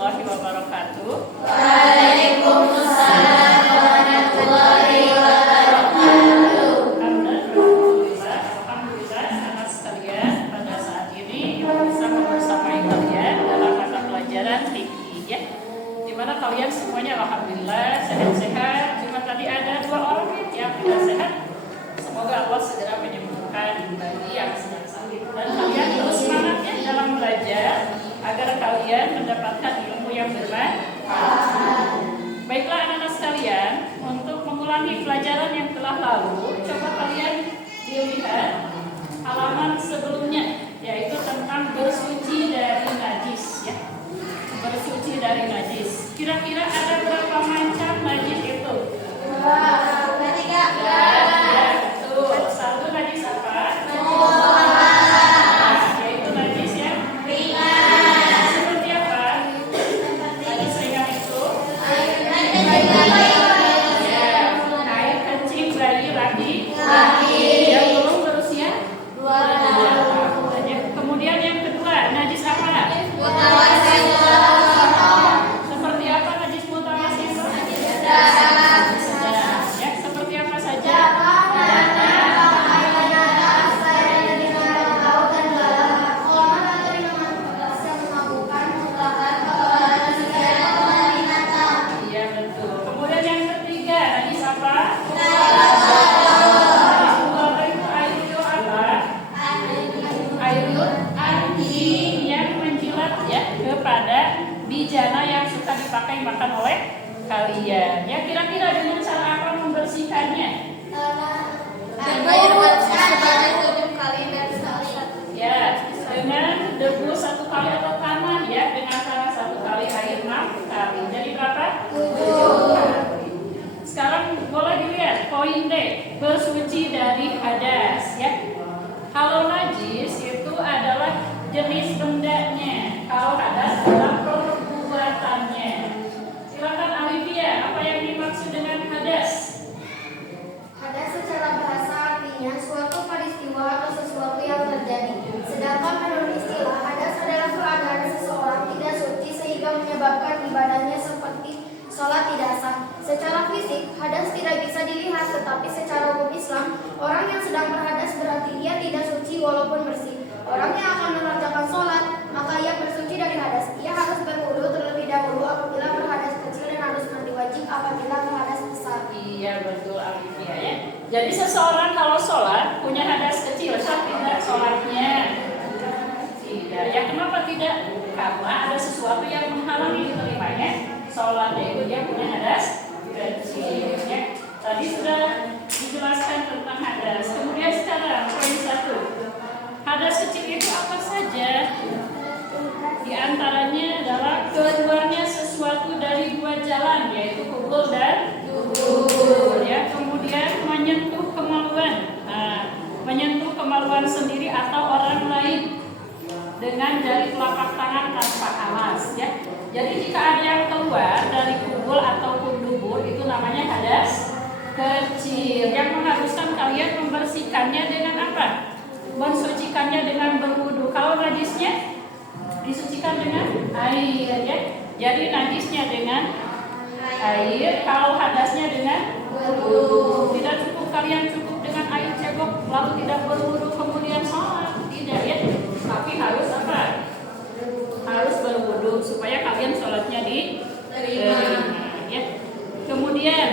warahmatullahi wabarakatuh. Waalaikumsalam warahmatullahi wabarakatuh. Alhamdulillah, anak sekalian, pada saat ini bisa membersamai kalian dalam mata pelajaran fikih ya. Dimana kalian semuanya alhamdulillah sehat-sehat. Cuma tadi ada 2 orang yang tidak sehat. Semoga Allah segera menyembuhkan bagi yang sedang sakit. Dan kalian terus semangat ya dalam belajar agar kalian mendapatkan ilmu yang bermanfaat. Baiklah anak-anak sekalian, untuk mengulangi pelajaran yang telah lalu, coba kalian dilihat halaman sebelumnya, yaitu tentang bersuci dari najis ya. Bersuci dari najis. Kira-kira ada berapa macam najis itu? 2, 3, 4. Satu najis apa? Yaitu najis yang Ringan. seperti apa? Najis ringan itu air kencing bayi laki yang belum berusia 2 tahun. Kemudian yang kedua, najis apa? Seperti apa najis mutawassito? Sedang. Ya, seperti apa saja? Iya betul. Kemudian yang ketiga, najis apa? Najis mutawassit itu air liur apa? Air liur anjing yang menjilat ya kepada bijana yang suka dipakai makan oleh kalian. Ya, kira-kira dengan cara apa membersihkannya? Ya, dengan debu 1 kali atau tanah ya, dengan tanah 1 kali, air 6 kali. Jadi berapa? 7 kali. Sekarang boleh dilihat poin D, bersuci dari hadas ya. Kalau najis itu adalah jenis bendanya, kalau hadas adalah perbuatannya. Silakan Alivia, apa yang dimaksud dengan hadas? Hadas secara bahasa artinya suatu peristiwa atau sesuatu yang terjadi. Sedangkan menurut istilah, hadas adalah keadaan seseorang tidak suci sehingga menyebabkan ibadahnya seperti sholat tidak sah. Secara fisik, hadas tidak bisa dilihat, tetapi secara hukum Islam, orang yang sedang berhadas berarti ia tidak suci walaupun bersih. Orang yang akan mengerjakan sholat, maka ia bersuci dari hadas. Ia harus berwudu terlebih dahulu apabila berhadas kecil dan harus mandi wajib apabila berhadas besar. Iya betul Alivia ya. Jadi seseorang kalau sholat punya hadas kecil, sah tidak sholatnya? Tidak. Ya kenapa tidak? Karena ada sesuatu yang menghalangi diterimanya sholat, yaitu dia punya hadas kecil. Ya. Tadi sudah dijelaskan tentang hadas. Kemudian sekarang poin 1. Hadas kecil itu apa saja? Di antaranya adalah keluarnya sesuatu dari 2 jalan, yaitu kubul dan dubur. Ya, kemudian menyentuh kemaluan. Menyentuh kemaluan sendiri atau orang lain dengan jari telapak tangan tanpa alas. Ya, jadi jika ada yang keluar dari kubul ataupun dubur, itu namanya hadas kecil. Yang mengharuskan kalian membersihkannya dengan apa? Mensucikannya dengan berwudu. Kalau najisnya disucikan dengan air ya. Jadi najisnya dengan air, kalau hadasnya dengan berwudu. Tidak cukup kalian cukup dengan air cebok lalu tidak berwudu kemudian sholat, tidak ya. Tapi harus apa? Harus berwudu supaya kalian sholatnya diterima ya. Kemudian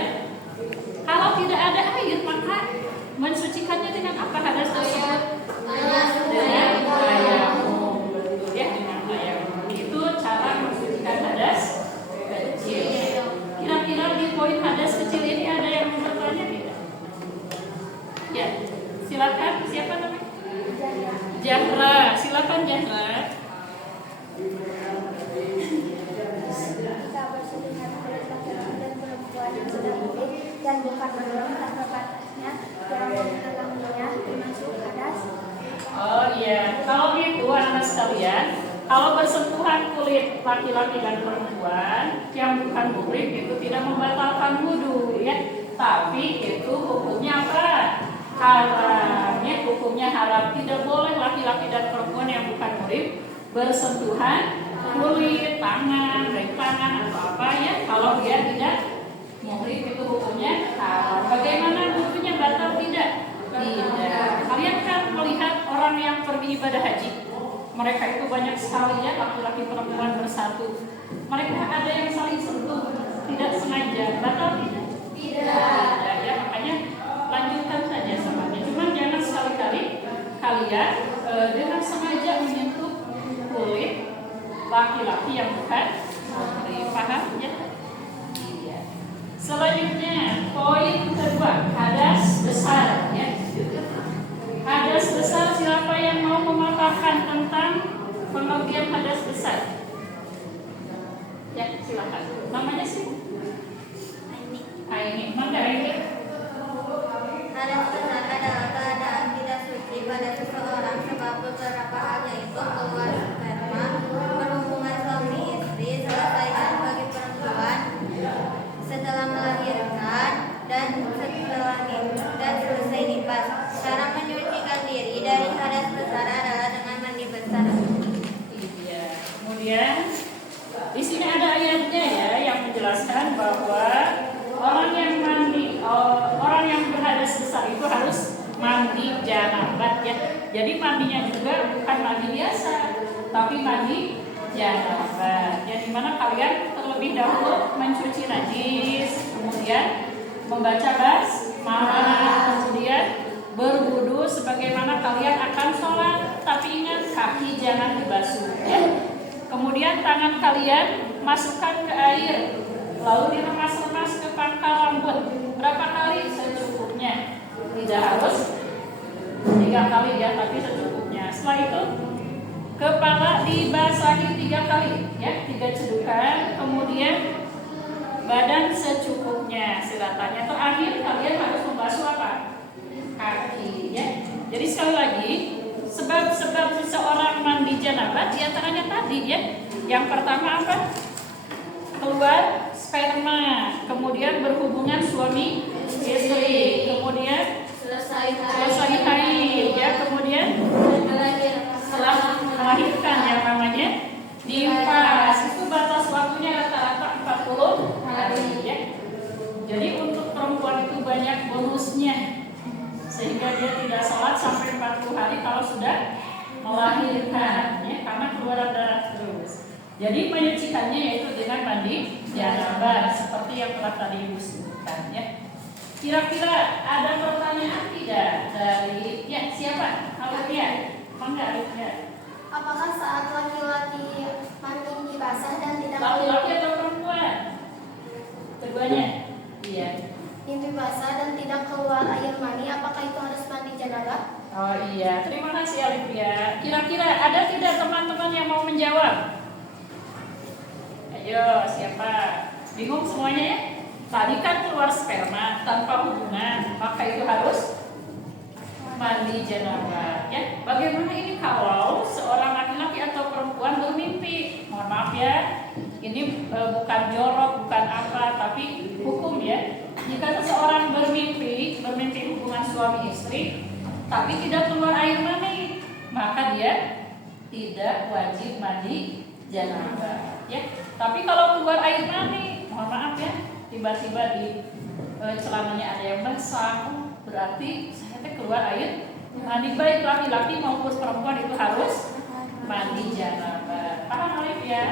kalau tidak ada air maka mensucikannya dengan apa hadas tersebut? Dengan tayamum, betul ya, dengan tayamum. Itu cara mensucikan hadas kecil. Kira-kira di poin hadas kecil ini ada yang mau bertanya tidak? Ya, silakan. Siapa namanya? Jahra, silakan Jahra. Kita bersucikan kulit laki-laki dan perempuan yang sedang haid dan bukan belum tanpa batasnya yang menghalanginya termasuk hadas. Oh iya, kalau gitu anak sekalian, kalau bersentuhan kulit laki-laki dan perempuan yang bukan muhrim itu tidak membatalkan wudhu ya, tapi itu hukumnya apa? Haram ya, hukumnya haram. Tidak boleh laki-laki dan perempuan yang bukan muhrim bersentuhan kulit, tangan, baik tangan atau apa ya. Kalau dia tidak muhrim itu hukumnya halal. Bagaimana hukumnya batal tidak? Tidak. Kalian kan melihat orang yang pergi ibadah haji. Mereka itu banyak sekali ya, laki-laki perempuan bersatu. Mereka ada yang saling sentuh, tidak sengaja. Batal tidak? Tidak ya, makanya lanjutkan saja sholatnya. Cuman jangan sekali-kali kalian dengan sengaja menyentuh kulit laki-laki yang bukan muhrim. Paham ya? Iya. Selanjutnya poin kedua, hadas besar ya. Hadas besar, siapa yang mau memaparkan tentang pengertian hadas besar? Ya, silakan. Namanya sih? Aini. Mangga Aini. Hadas besar adalah keadaan tidak suci pada seseorang sebab beberapa hal, yaitu keluar sperma, berhubungan suami istri, selesaikan bagi perempuan setelah melahirkan, dan selesai nifas. Cara menyucikan diri dari hadas besar adalah dengan mandi besar. Iya. Kemudian di sini ada ayatnya ya yang menjelaskan bahwa orang yang berhadas besar itu harus mandi janabat ya. Jadi mandinya juga bukan mandi biasa, tapi mandi janabat. Ya, dimana kalian terlebih dahulu mencuci najis, kemudian membaca basmalah, kemudian berwudu sebagaimana kalian akan sholat. Tapi ingat, kaki jangan dibasuh ya. Kemudian tangan kalian masukkan ke air, lalu diremas-remas ke pangkal rambut. Berapa kali? Secukupnya. Tidak harus 3 kali ya, tapi secukupnya. Setelah itu kepala dibasahi 3 kali ya, 3 cedukan. Kemudian badan secukupnya. Silatannya atau akhir kalian harus membasuh apa? Kaki ya. Jadi sekali lagi, sebab-sebab seseorang mandi janabat diantaranya tadi ya. Yang pertama apa? Keluar sperma, kemudian berhubungan suami istri, kemudian selesai haid ya, kemudian setelah melahirkan yang namanya nifas. Itu batas waktunya rata-rata 40 hari ya. Jadi untuk perempuan itu banyak bonusnya, sehingga dia tidak sholat sampai 40 hari kalau sudah melahirkan ya, karena keluaran darah terus. Jadi menyucikannya yaitu dengan mandi janabah seperti yang telah tadi disebutkan ya. Kira-kira ada pertanyaan tidak dari siapa? Alifia. Mangga Alifia. Apakah saat laki-laki mandi dibasah dan tidak Laki-laki atau perempuan? Keduanya. Iya. mimpi basah dan tidak keluar air mani, apakah itu harus mandi janabah? Oh iya, terima kasih Alifia. Kira-kira ada tidak teman-teman yang mau menjawab? Ayo, siapa? Bingung semuanya ya? Tadi kan keluar sperma tanpa hubungan, maka itu harus mandi janabah ya. Bagaimana ini kalau seorang laki-laki atau perempuan bermimpi? Mohon maaf ya, ini bukan jorok, bukan apa, tapi hukum ya. Jika seseorang bermimpi hubungan suami istri, tapi tidak keluar air mani, maka dia tidak wajib mandi janabah ya. Tapi kalau keluar air mani, mohon maaf ya, tiba-tiba di celananya ada yang basah, berarti saya keluar air mani. Baik laki-laki maupun perempuan itu harus mandi janabah. Paham Alif ya?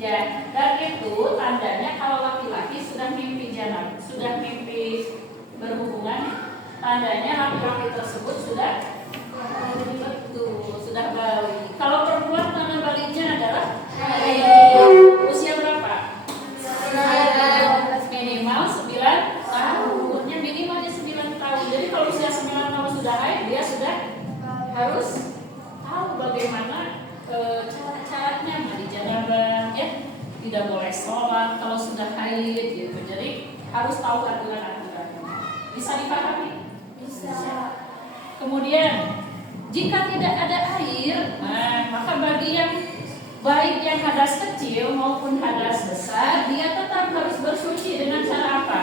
Ya, dan itu tandanya kalau laki-laki sudah mimpi janabah, sudah mimpi berhubungan, tandanya laki-laki tersebut sudah sudah balik. Kalau perempuan tanda baliknya adalah usia berapa? Minimal 9 tahun. Umurnya minimalnya 9 tahun. Jadi kalau usia 9 tahun sudah haid, dia sudah harus tahu bagaimana caranya mandi janabah ya. Tidak boleh sholat kalau sudah haid gitu. Jadi harus tahu aturan-aturannya. Bisa dipahami? Bisa. Kemudian jika tidak ada air, maka bagi yang baik yang hadas kecil maupun hadas besar, dia tetap harus bersuci dengan cara apa?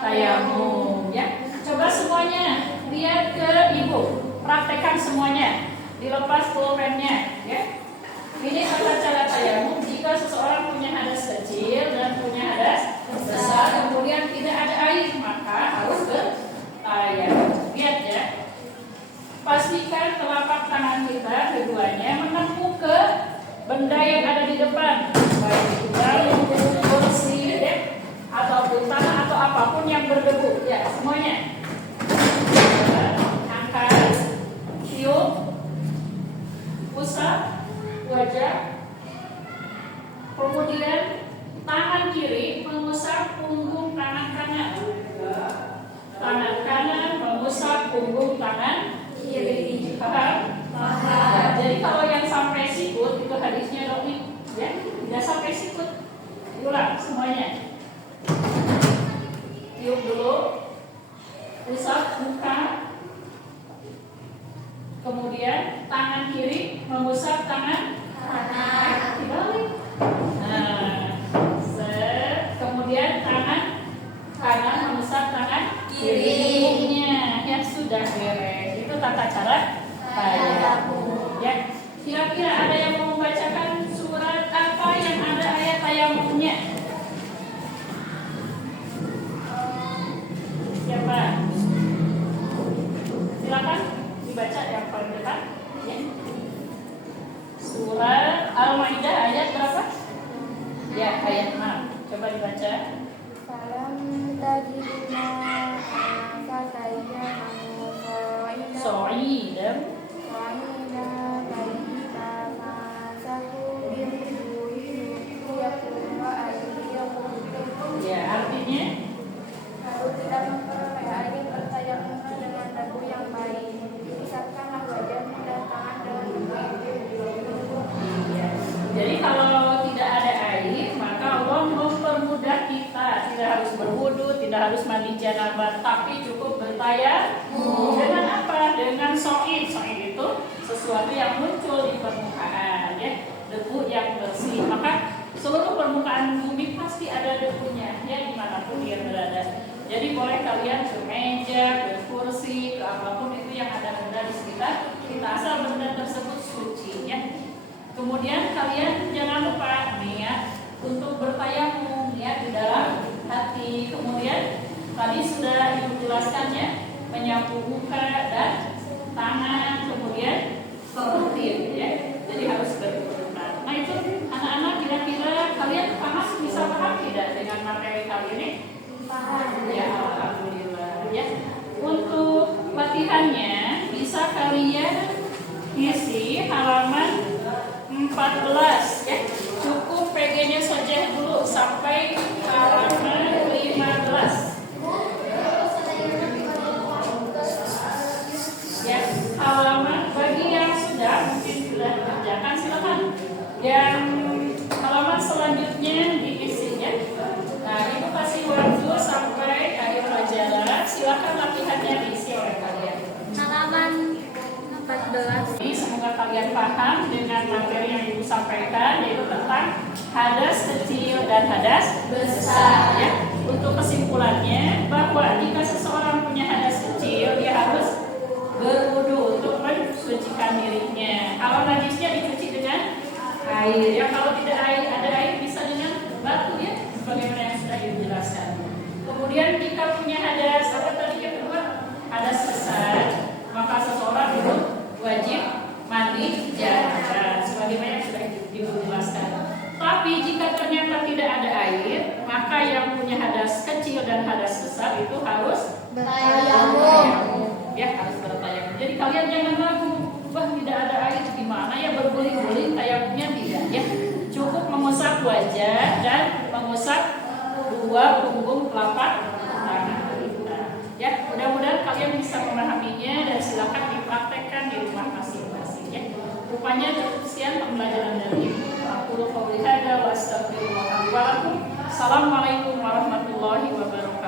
Tayamum ya. Coba semuanya lihat ke ibu, praktekkan semuanya. Dilepas pulpennya ya. Ini tata cara tayamum. jika seseorang punya hadas kecil dan punya hadas besar, kemudian tidak ada air, maka harus bertayamum. Lihat ya. Pastikan telapak tangan kita keduanya menempuh ke benda yang ada di depan, baik itu bambu, kursi, ataupun tanah atau apapun yang berdebu. Ya, semuanya. Angkat, tiup, usap wajah, kemudian tangan kiri mengusap punggung tangan kanan, tangan kanan mengusap punggung tangan kiri. Paham? Paham. Jadi kalau yang sampai sikut itu hadisnya Romi, ya, tidak sampai sikut. Ulang semuanya. Tiup dulu, usap muka, kemudian tangan kiri mengusap tangan kanan. Dibalik. Nah, kemudian tangan kanan mengusap tangan kirinya. Ya sudah beres. Itu tata cara tayamum. Ya, kira-kira ada yang mau membacakan surat apa yang ada ayat tayamumnya? Siapa? Silakan dibaca yang paling depan. Ya. Surat Al-Maidah ayat berapa? Ya, ayat 6. Coba dibaca. Falam tajidna fatayammu So'idam. Ya, artinya lalu tidak memperoleh air, bertayamumlah dengan dagu yang baik. Pisahkanlah wajahmu dan tangan dengan debu. ya. Jadi kalau tidak ada air, maka Allah mempermudah kita. Tidak harus berwudu, tidak harus mandi janabah, tapi cukup bertayamum. Dengan apa? Dengan so'id. So'id itu sesuatu yang muncul di permukaan, ya, debu yang bersih. Maka seluruh permukaan bumi pasti ada debunya, ya, dimanapun dia berada. Jadi boleh kalian ke meja, ke kursi, ke apapun itu yang ada benda di sekitar kita, asal benda tersebut suci, ya. Kemudian kalian jangan lupa niat untuk bertayamum, niat di dalam hati. Kemudian tadi sudah Ibu jelaskannya, menyapu muka dan tangan, kemudian rutin, ya. Jadi harus berurutan. Nah itu anak-anak, kira-kira kalian paham, bisa paham tidak dengan materi kali ini? Paham. Ya, alhamdulillah, ya. Untuk latihannya bisa kalian isi halaman 14, ya. Cukup PG-nya saja dulu sampai halaman 15. Ya, halaman bagi yang sudah mungkin sudah kerjakan silakan. Yang halaman selanjutnya diisi, ya. Nah, itu kasih waktu sampai akhir pelajaran. Silakan latihannya diisi oleh kalian. Halaman 14. Ini semoga kalian paham dengan materi yang Ibu sampaikan, yaitu tentang hadas kecil dan hadas besar, ya. Untuk kesimpulannya, bahwa jika seseorang punya hadas kecil, dia harus berwudu untuk mensucikan dirinya. Kalau najisnya dicuci dengan air, ya. Kalau tidak ada air bisa dengan batu, ya, sebagaimana yang sudah dijelaskan. Kemudian jika punya hadas, apa tadi yang kedua? Hadas besar, maka seseorang itu wajib mandi janabah, sebagaimana yang sudah dijelaskan. Tapi jika ternyata tidak ada air, maka yang punya hadas kecil dan hadas besar itu harus bertayamum, ya, harus bertayamum. Jadi kalian jangan ragu, wah tidak ada air gimana ya, berguling-guling tayamumnya, tidak, ya. Cukup mengusap wajah dan mengusap dua punggung telapak tangan kita, ya. Mudah-mudahan kalian bisa memahaminya dan silakan dipraktekkan di rumah masing-masing, ya. Rupanya cukup sekian pembelajaran dari Ibu. Aku qouli hadza wa astaghfirullah li wa lakum. Assalamualaikum warahmatullahi wabarakatuh.